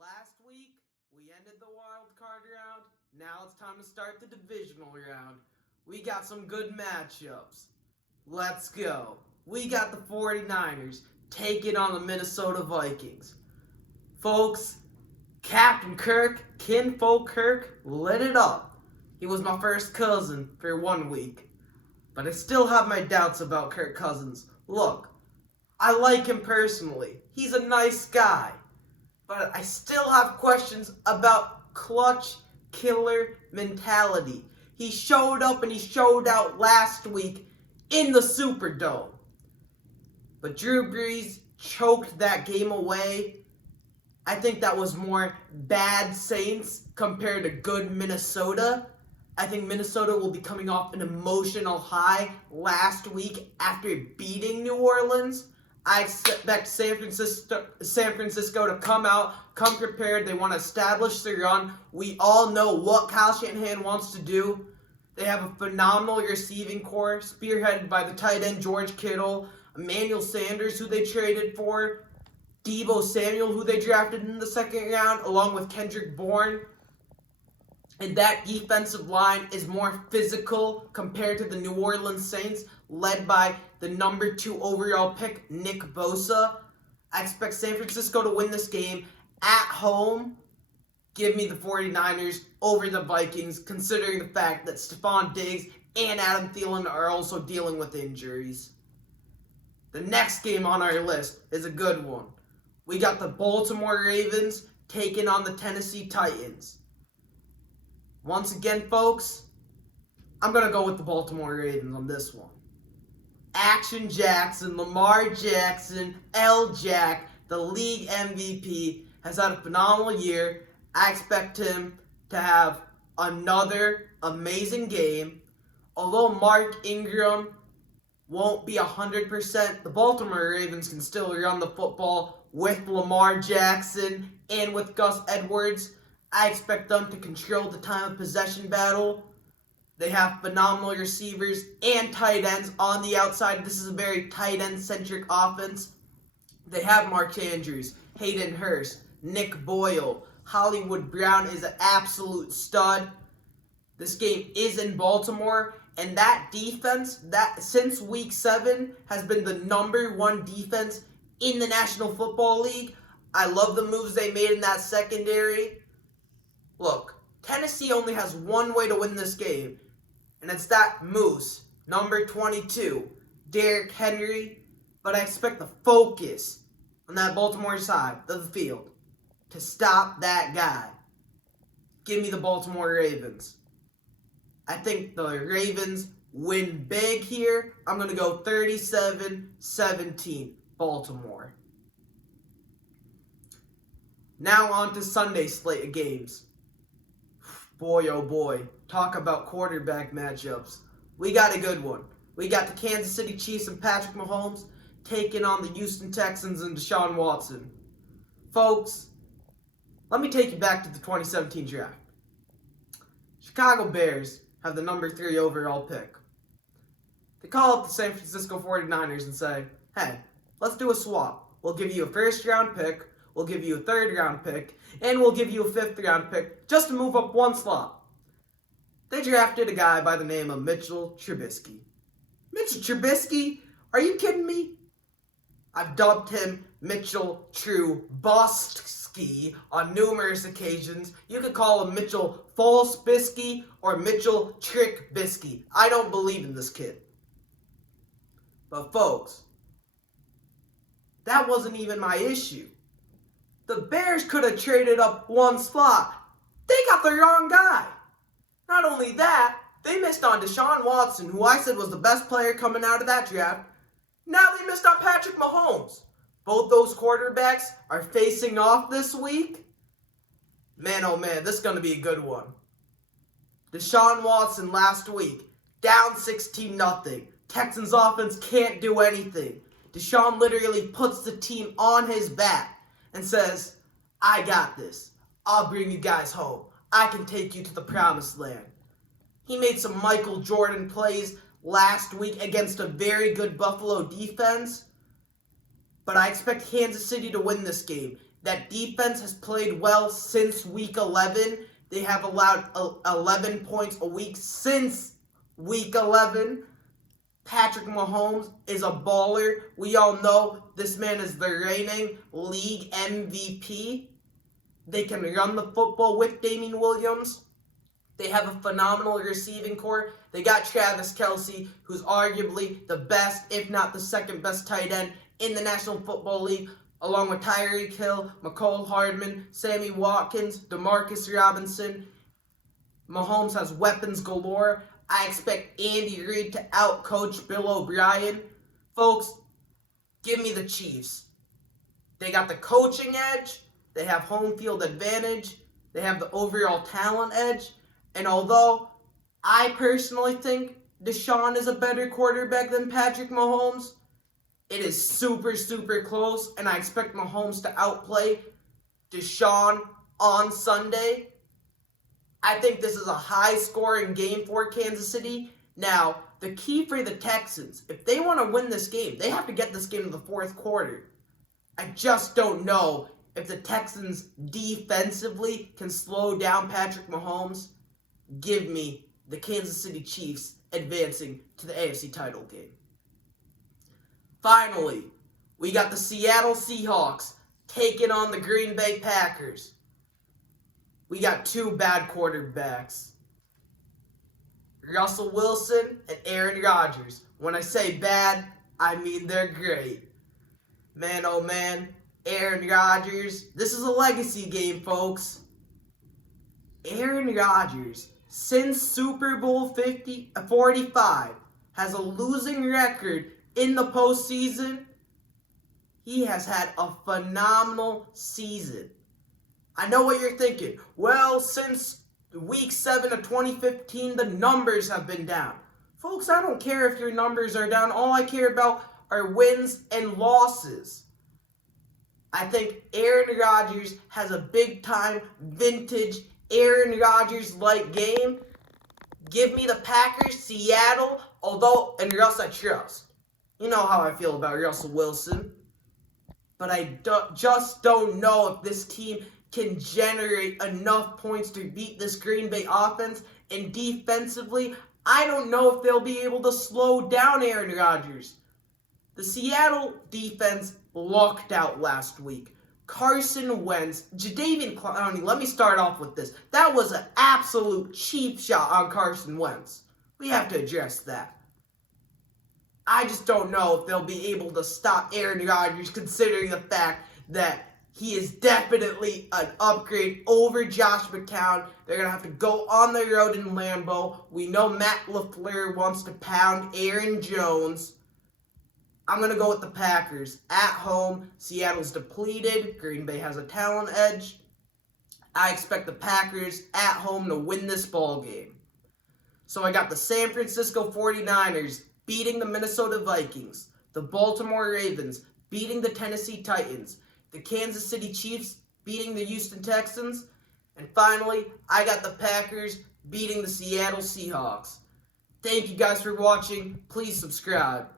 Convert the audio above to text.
Last week, we ended the wild card round. Now it's time to start the divisional round. We got some good matchups. Let's go. We got the 49ers taking on the Minnesota Vikings. Folks, Captain Kirk, Kinfolk Kirk, lit it up. He was my first cousin for 1 week. But I still have my doubts about Kirk Cousins. Look, I like him personally. He's a nice guy. But I still have questions about clutch killer mentality. He showed up and he showed out last week in the Superdome. But Drew Brees choked that game away. I think that was more bad Saints compared to good Minnesota. I think Minnesota will be coming off an emotional high last week after beating New Orleans. I expect San Francisco to come out, come prepared. They want to establish their run. We all know what Kyle Shanahan wants to do. They have a phenomenal receiving core, spearheaded by the tight end George Kittle, Emmanuel Sanders, who they traded for, Deebo Samuel, who they drafted in the second round, along with Kendrick Bourne. And that defensive line is more physical compared to the New Orleans Saints, led by the number 2 overall pick, Nick Bosa. I expect San Francisco to win this game at home. Give me the 49ers over the Vikings, considering the fact that Stephon Diggs and Adam Thielen are also dealing with injuries. The next game on our list is a good one. We got the Baltimore Ravens taking on the Tennessee Titans. Once again, folks, I'm going to go with the Baltimore Ravens on this one. Action Jackson, Lamar Jackson, L-Jack, the league MVP, has had a phenomenal year. I expect him to have another amazing game. Although Mark Ingram won't be 100%, the Baltimore Ravens can still run the football with Lamar Jackson and with Gus Edwards. I expect them to control the time of possession battle. They have phenomenal receivers and tight ends on the outside. This is a very tight end-centric offense. They have Mark Andrews, Hayden Hurst, Nick Boyle. Hollywood Brown is an absolute stud. This game is in Baltimore, and that defense, that since week 7, has been the number 1 defense in the National Football League. I love the moves they made in that secondary. Look, Tennessee only has one way to win this game, and it's that Moose, number 22, Derrick Henry. But I expect the focus on that Baltimore side of the field to stop that guy. Give me the Baltimore Ravens. I think the Ravens win big here. I'm going to go 37-17 Baltimore. Now on to Sunday's slate of games. Boy, oh boy, talk about quarterback matchups. We got a good one. We got the Kansas City Chiefs and Patrick Mahomes taking on the Houston Texans and Deshaun Watson. Folks, let me take you back to the 2017 draft. Chicago Bears have the number 3 overall pick. They call up the San Francisco 49ers and say, hey, let's do a swap. We'll give you a first-round pick, we'll give you a third-round pick, and we'll give you a fifth-round pick just to move up one slot. They drafted a guy by the name of Mitchell Trubisky. Mitchell Trubisky? Are you kidding me? I've dubbed him Mitchell Trubisky on numerous occasions. You could call him Mitchell False Bisky or Mitchell Trick Bisky. I don't believe in this kid. But folks, that wasn't even my issue. The Bears could have traded up one slot. They got the wrong guy. Not only that, they missed on Deshaun Watson, who I said was the best player coming out of that draft. Now they missed on Patrick Mahomes. Both those quarterbacks are facing off this week. Man, oh man, this is going to be a good one. Deshaun Watson last week, down 16-0. Texans offense can't do anything. Deshaun literally puts the team on his back and says, I got this. I'll bring you guys home. I can take you to the promised land. He made some Michael Jordan plays last week against a very good Buffalo defense. But I expect Kansas City to win this game. That defense has played well since week 11. They have allowed 11 points a week since week 11. Patrick Mahomes is a baller. We all know this man is the reigning league MVP. They can run the football with Damian Williams. They have a phenomenal receiving core. They got Travis Kelce, who's arguably the best, if not the second best tight end in the National Football League, along with Tyreek Hill, McCole Hardman, Sammy Watkins, Demarcus Robinson. Mahomes has weapons galore. I expect Andy Reid to outcoach Bill O'Brien. Folks, give me the Chiefs. They got the coaching edge. They have home field advantage. They have the overall talent edge. And although I personally think Deshaun is a better quarterback than Patrick Mahomes, it is super, super close. And I expect Mahomes to outplay Deshaun on Sunday. I think this is a high-scoring game for Kansas City. Now, the key for the Texans, if they want to win this game, they have to get this game to the fourth quarter. I just don't know if the Texans defensively can slow down Patrick Mahomes. Give me the Kansas City Chiefs advancing to the AFC title game. Finally, we got the Seattle Seahawks taking on the Green Bay Packers. We got two bad quarterbacks, Russell Wilson and Aaron Rodgers. When I say bad, I mean they're great. Man, oh man, Aaron Rodgers. This is a legacy game, folks. Aaron Rodgers, since Super Bowl 45, has a losing record in the postseason. He has had a phenomenal season. I know what you're thinking. Well, since week 7 of 2015, the numbers have been down. Folks, I don't care if your numbers are down. All I care about are wins and losses. I think Aaron Rodgers has a big-time, vintage, Aaron Rodgers-like game. Give me the Packers, Seattle, and Russ I trust. You know how I feel about Russell Wilson. But I just don't know if this team can generate enough points to beat this Green Bay offense. And defensively, I don't know if they'll be able to slow down Aaron Rodgers. The Seattle defense lucked out last week. Carson Wentz, Jadeveon Clowney, let me start off with this. That was an absolute cheap shot on Carson Wentz. We have to address that. I just don't know if they'll be able to stop Aaron Rodgers, considering the fact that he is definitely an upgrade over Josh McCown. They're going to have to go on the road in Lambeau. We know Matt LaFleur wants to pound Aaron Jones. I'm going to go with the Packers. At home, Seattle's depleted. Green Bay has a talent edge. I expect the Packers at home to win this ball game. So I got the San Francisco 49ers beating the Minnesota Vikings. The Baltimore Ravens beating the Tennessee Titans. The Kansas City Chiefs beating the Houston Texans. And finally, I got the Packers beating the Seattle Seahawks. Thank you guys for watching. Please subscribe.